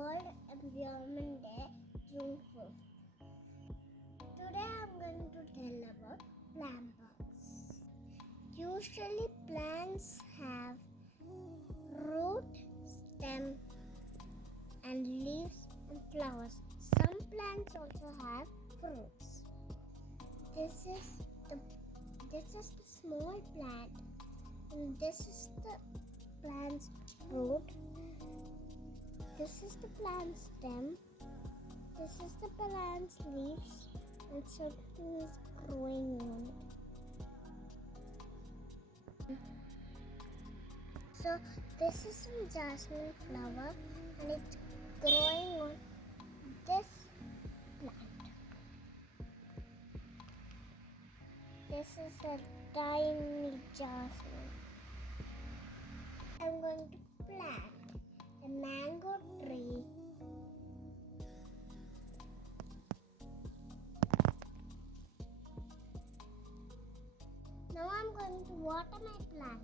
World Environment Day, June 5th. Today I'm going to tell about plant parts. Usually plants have root, stem and leaves and flowers. Some plants also have fruits. This is the small plant and this is the plant's root. This is the plant's stem. This is the plant's leaves and something is growing on it. So this is some jasmine flower and it's growing on this plant. This is a tiny jasmine. I'm going to plant a mango tree. Now I'm going to water my plant.